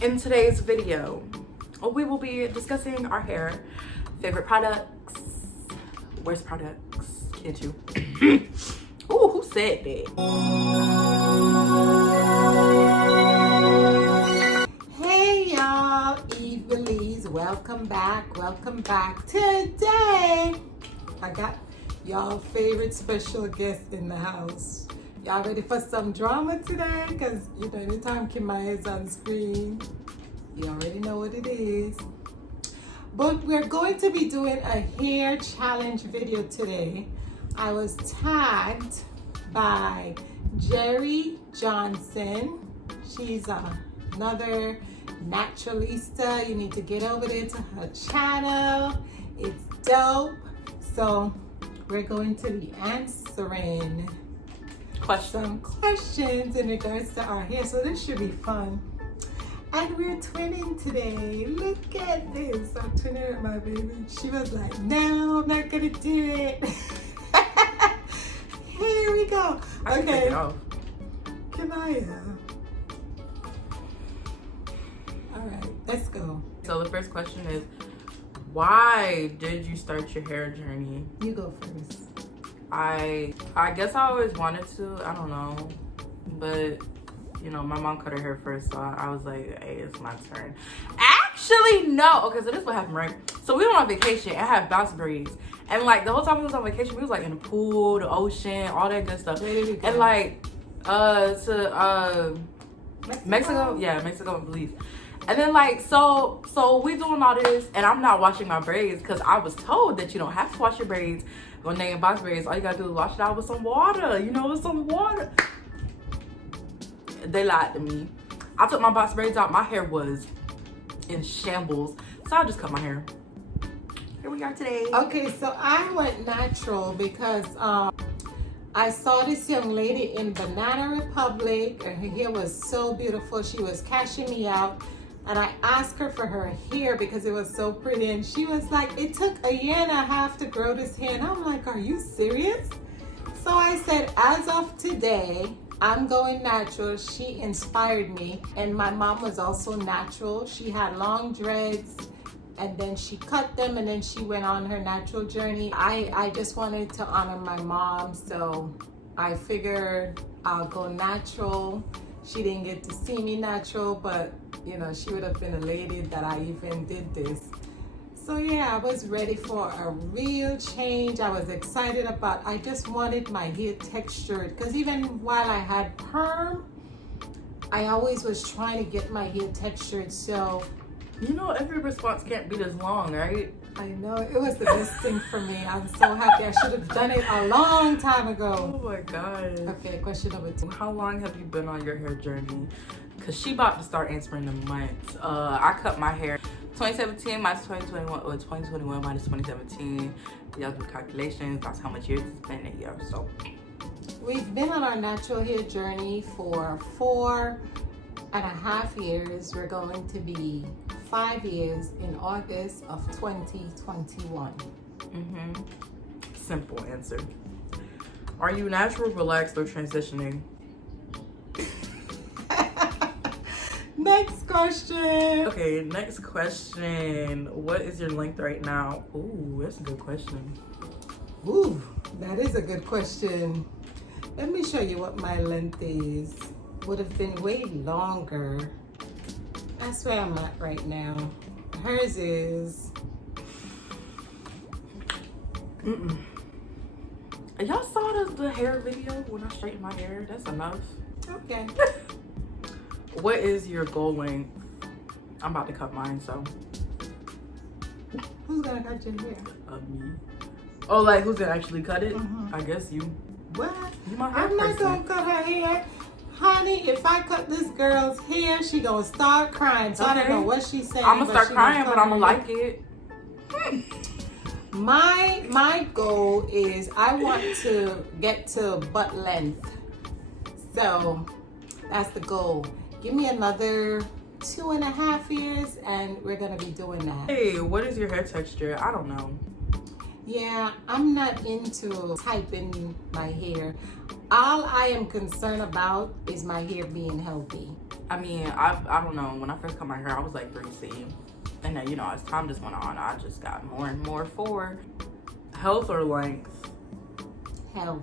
In today's video, we will be discussing our hair, favorite products, worst products, can't you? Ooh, who said that? Hey y'all, Yvebelize, welcome back. Today, I got y'all favorite special guest in the house. Y'all ready for some drama today? Because, you know, anytime Kimaya is on screen, you already know what it is. But we're going to be doing a hair challenge video today. I was tagged by Jerry Johnson. She's another naturalista. You need to get over there to her channel. It's dope. So we're going to be answering some questions in regards to our hair, so this should be fun. And we're twinning today. Look at this. I'm twinning with my baby. She was like, no, I'm not gonna do it. Here we go. I can take it off. Can I? All right, let's go. So the first question is, why did you start your hair journey? You go first. I guess I always wanted to, I don't know, but you know, my mom cut her hair first, so I was like, hey, it's my turn. Actually, no. Okay, so this is what happened, right? So we went on vacation and had bounce braids, and like the whole time we was on vacation, we was like in the pool, the ocean, all that good stuff. Where did we go? And like to Mexico, yeah, Mexico and Belize. And then like so we doing all this, and I'm not washing my braids because I was told that you don't have to wash your braids when they in box braids. All you gotta do is wash it out with some water, you know, with some water. They lied to me. I took my box braids out. My hair was in shambles, so I just cut my hair. Here we are today. Okay, so I went natural because I saw this young lady in Banana Republic, and her hair was so beautiful. She was cashing me out, and I asked her for her hair because it was so pretty, and she was like, it took 1.5 years to grow this hair. And I'm like, are you serious? So I said, as of today, I'm going natural. She inspired me, and my mom was also natural. She had long dreads, and then she cut them, and then she went on her natural journey. I just wanted to honor my mom, so I figured I'll go natural. She didn't get to see me natural, but you know, she would have been elated that I even did this. So yeah, I was ready for a real change. I was excited about, I just wanted my hair textured, because even while I had perm, I always was trying to get my hair textured. So you know, every response can't be this long, right? I know, it was the best thing for me. I'm so happy. I should have done it a long time ago. Oh my God. Okay, question number 2. How long have you been on your hair journey? Because she about to start answering the months. I cut my hair 2017 minus 2021, or 2021 minus 2017. Y'all do calculations. That's how much years it's been a year. So we've been on our natural hair journey for 4.5 years. We're going to be 5 years in August of 2021. Simple answer. Are you natural, relaxed, or transitioning? Next question. Okay, next question. What is your length right now? Ooh, that's a good question. Ooh, that is a good question. Let me show you what my length is. Would have been way longer. That's where I'm at right now. Hers is. Y'all saw the hair video when I straightened my hair? That's enough. Okay. What is your goal length? I'm about to cut mine, so. Who's gonna cut your hair? Me. Oh, like who's gonna actually cut it? I guess you. What? You my hair I'm not person. gonna cut her hair. Honey, if I cut this girl's hair, she gonna start crying. So I don't know what she's saying. I'm gonna start crying, but I'm gonna like it. My goal is I want to get to butt length. So that's the goal. Give me another 2.5 years and we're gonna be doing that. Hey, what is your hair texture? I don't know. Yeah, I'm not into typing my hair. All I am concerned about is my hair being healthy. I mean, I don't know. When I first cut my hair, I was like 3C. And then, you know, as time just went on, I just got more and more for health or length. Health.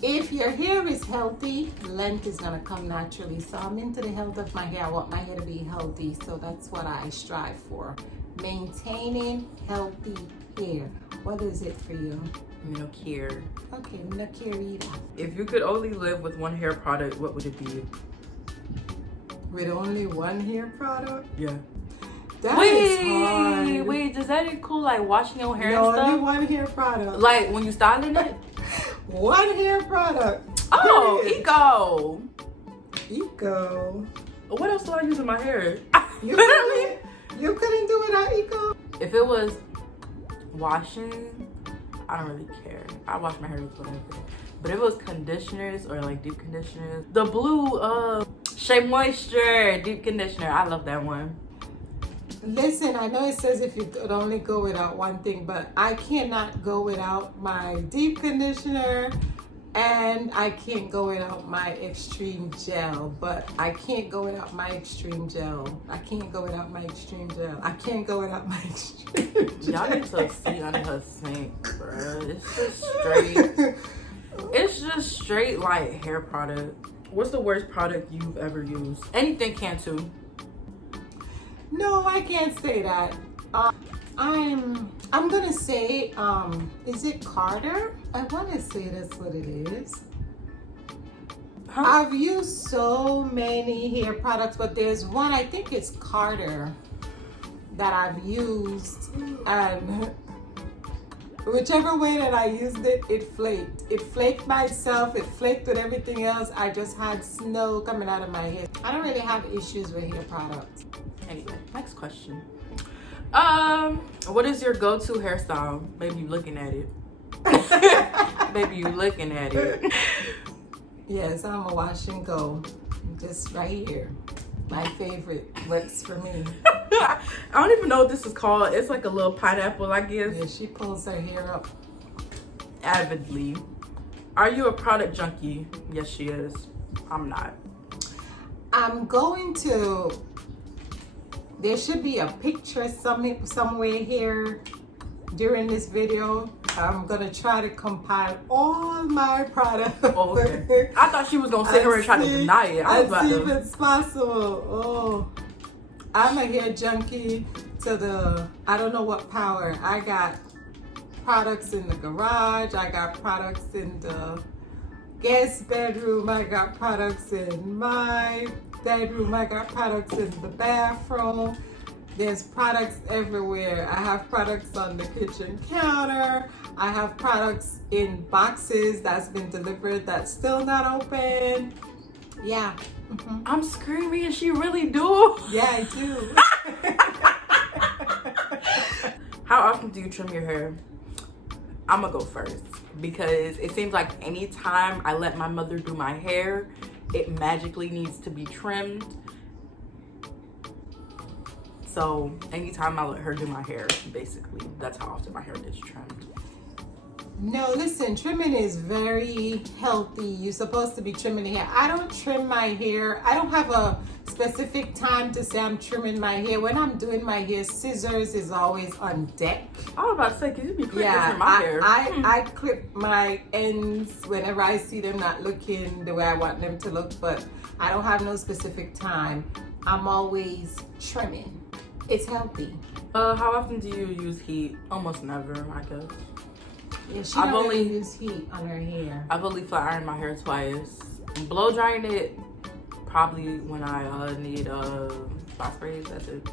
If your hair is healthy, length is gonna come naturally. So I'm into the health of my hair. I want my hair to be healthy. So that's what I strive for. Maintaining healthy hair. What is it for you? No care. Okay, no care either. If you could only live with one hair product, what would it be? With only one hair product? Yeah. That is hard. Wait, does that include like washing your hair No, and stuff? only one hair product. Like when you styling it? One hair product. Oh, Period. Eco. Eco. What else do I use in my hair? You couldn't do without Eco? If it was washing, I don't really care. I wash my hair with whatever. But if it was conditioners or like deep conditioners, the blue Shea Moisture deep conditioner, I love that one. Listen, I know it says if you could only go without one thing, but I cannot go without my deep conditioner, and I can't go without my extreme gel. But I can't go without my extreme gel. I can't go without my extreme gel. I can't go without my extreme gel. Y'all need to see under her sink, bruh. It's just straight. It's just straight like hair product. What's the worst product you've ever used? Anything can too. No, I can't say that. I'm gonna say, is it Carter? I want to say that's what it is. Huh? I've used so many hair products, but there's one, I think it's Carter, that I've used, and whichever way that I used it, it flaked. It flaked by itself, it flaked with everything else. I just had snow coming out of my hair. I don't really have issues with hair products. Anyway, next question. What is your go-to hairstyle? Maybe you looking at it. Maybe you looking at it. Yes, I'm a wash and go. Just right here. My favorite works for me. I don't even know what this is called. It's like a little pineapple, I guess. Yeah, she pulls her hair up. Avidly. Are you a product junkie? Yes, she is. I'm not. I'm going to... There should be a picture somewhere here during this video. I'm gonna try to compile all my products. Oh, okay. I thought she was gonna sit here and try to deny it. I was about see if to. it's possible. Oh, I'm a hair junkie to the, I don't know what power. I got products in the garage. I got products in the guest bedroom. I got products in my bedroom. I got products in the bathroom. There's products everywhere. I have products on the kitchen counter. I have products in boxes that's been delivered that's still not open. Yeah. Mm-hmm. I'm screaming and she really do. Yeah, I do. How often do you trim your hair? I'm gonna go first because it seems like anytime I let my mother do my hair, it magically needs to be trimmed. So anytime I let her do my hair, basically, that's how often my hair gets trimmed. No, listen, trimming is very healthy. You're supposed to be trimming the hair. I don't trim my hair. I don't have a specific time to say I'm trimming my hair. When I'm doing my hair, scissors is always on deck. I was about to say, because you be clipping Yeah, my hair. I clip my ends whenever I see them not looking the way I want them to look, but I don't have no specific time. I'm always trimming. It's healthy. How often do you use heat? Almost never, I guess. Yeah, she don't really use heat on her hair. I've only flat ironed my hair twice. Blow drying it probably when I need spot sprays. That's it.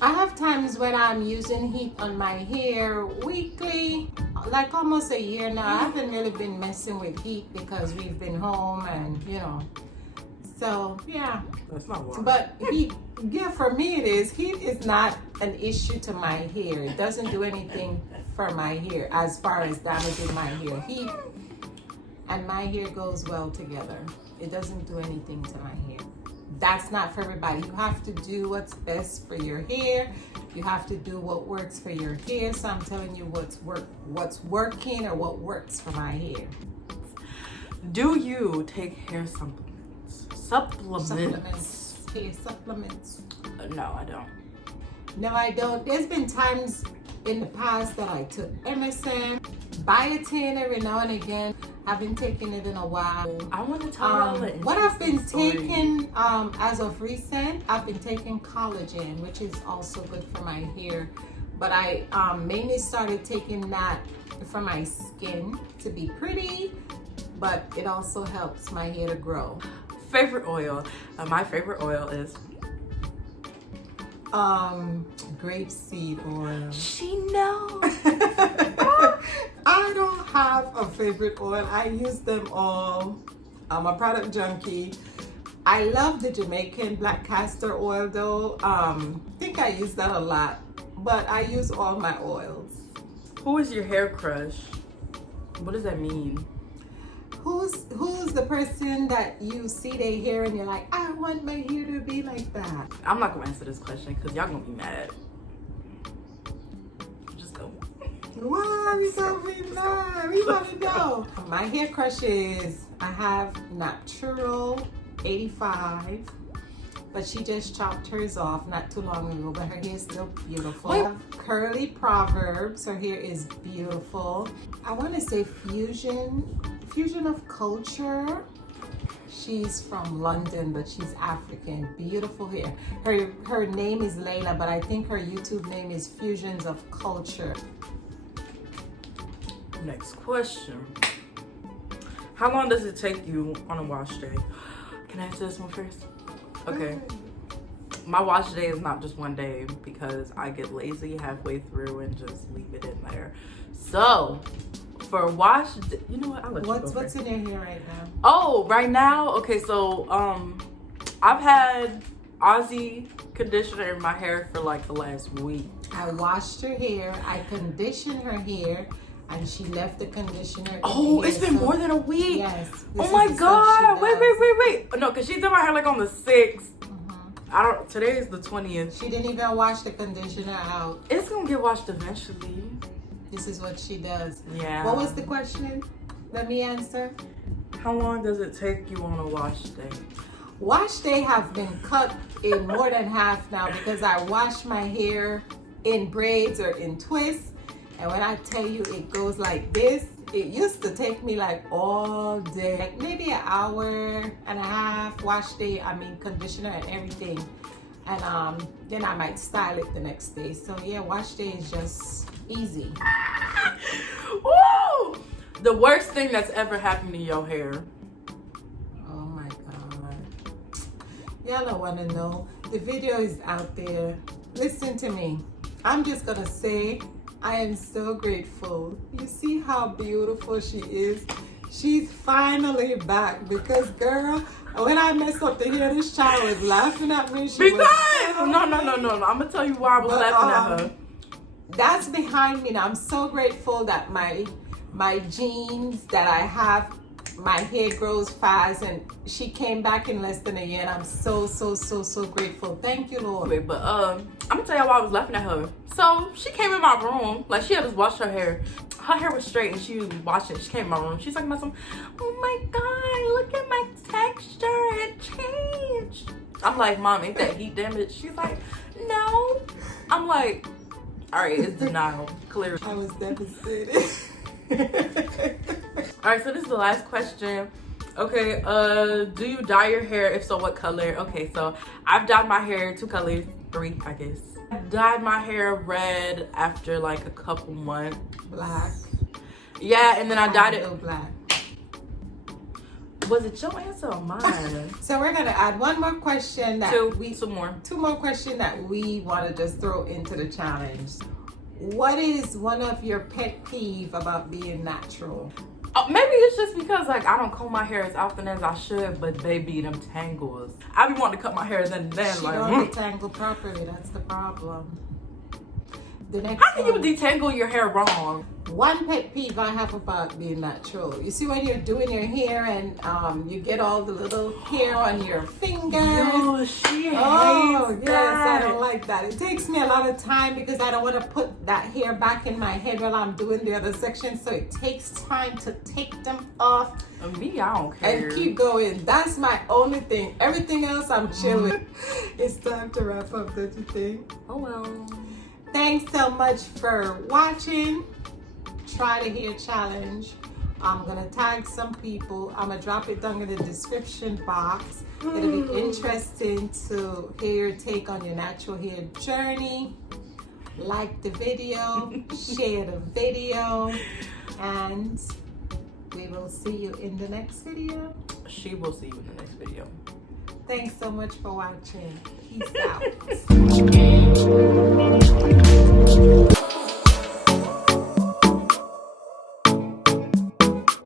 I have times when I'm using heat on my hair weekly, like almost a year now. I haven't really been messing with heat because we've been home and, you know. So, yeah. That's not wrong. But heat, yeah, for me it is. Heat is not an issue to my hair. It doesn't do anything for my hair as far as damaging my hair. Heat and my hair goes well together. It doesn't do anything to my hair. That's not for everybody. You have to do what's best for your hair. You have to do what works for your hair. So I'm telling you what's working or what works for my hair. Do you take hair supplements? Hair supplements. No, I don't. No, I don't. There's been times in the past that I took MSM, biotin every now and again. I've been taking it in a while. I want to tell you what I've been taking as of recent, I've been taking collagen, which is also good for my hair. But I mainly started taking that for my skin to be pretty, but it also helps my hair to grow. Favorite oil? My favorite oil is grapeseed oil. She knows. I don't have a favorite oil. I use them all. I'm a product junkie. I love the Jamaican black castor oil though. I think I use that a lot, but I use all my oils. Who is your hair crush? What does that mean? Who's the person that you see their hair and you're like, I want my hair to be like that? I'm not gonna answer this question because y'all gonna be mad. Just go. Why we gonna be mad? We wanna know. My hair crush is, I have Natural 85, but she just chopped hers off not too long ago, but her hair is still beautiful. I have Curly Proverbs, her hair is beautiful. I wanna say Fusion of Culture. She's from London, but she's African. Beautiful hair. Her name is Layla, but I think her YouTube name is Fusions of Culture. Next question. How long does it take you on a wash day? Can I answer this one first? Okay. My wash day is not just one day because I get lazy halfway through and just leave it in there. So, for wash, you know what? I'll let you go What's in your hair right now? Oh, right now? Okay, so I've had Aussie conditioner in my hair for like the last week. I washed her hair, I conditioned her hair, and she left the conditioner. Oh, it's been more than a week. Yes. Oh my God! Wait. No, cause she did my hair like on the 6th. Today is the 20th. She didn't even wash the conditioner out. It's gonna get washed eventually. This is what she does. Yeah. What was the question? Let me answer. How long does it take you on a wash day? Wash day have been cut in more than half now because I wash my hair in braids or in twists. And when I tell you it goes like this, it used to take me like all day, like maybe an hour and a half wash day. I mean conditioner and everything. And then I might style it the next day. So yeah, wash day is just easy. Woo! The worst thing that's ever happened to your hair. Oh my God. Y'all don't want to know. The video is out there. Listen to me. I'm just gonna say I am so grateful. You see how beautiful she is? She's finally back because girl, when I messed up the hair, this child was laughing at me. No. I'm gonna tell you why I was laughing at her. That's behind me now. I'm so grateful that my genes that I have, my hair grows fast, and she came back in less than a year, and I'm so grateful. Thank you, Lord. Wait, but I'm gonna tell y'all why I was laughing at her. So she came in my room, like she had just washed her hair. Her hair was straight and she was washing it. She came in my room. She's like, oh my God, look at my texture, it changed. I'm like, Mom, ain't that heat damage? She's like, no. I'm like, all right, it's denial, clear. I was devastated. All right, so this is the last question. Okay, do you dye your hair? If so, what color? Okay, so I've dyed my hair 2 colors, 3, I guess. I dyed my hair red after like a couple months. Black. Yeah, and then I dyed it black. Was it your answer or mine? So we're gonna add one more question that two more questions that we want to just throw into the challenge. What is one of your pet peeve about being natural? Maybe it's just because like I don't comb my hair as often as I should, but baby, them tangles. I be wanting to cut my hair then She like don't detangle properly. That's the problem. The next How can you detangle your hair wrong? One pet peeve I have about being natural. You see when you're doing your hair and you get all the little hair on your fingers. Yo, she hates yes, that. I don't like like that. It takes me a lot of time because I don't want to put that hair back in my head while I'm doing the other section. So it takes time to take them off. Me, I don't care. And keep going. That's my only thing. Everything else I'm chill with. It's time to wrap up, don't you think? Oh well. Thanks so much for watching. Try the hair challenge. I'm gonna tag some people. I'm gonna drop it down in the description box. It'll be interesting to hear your take on your natural hair journey. Like the video, share the video, and we will see you in the next video. She will see you in the next video. Thanks so much for watching. Peace out.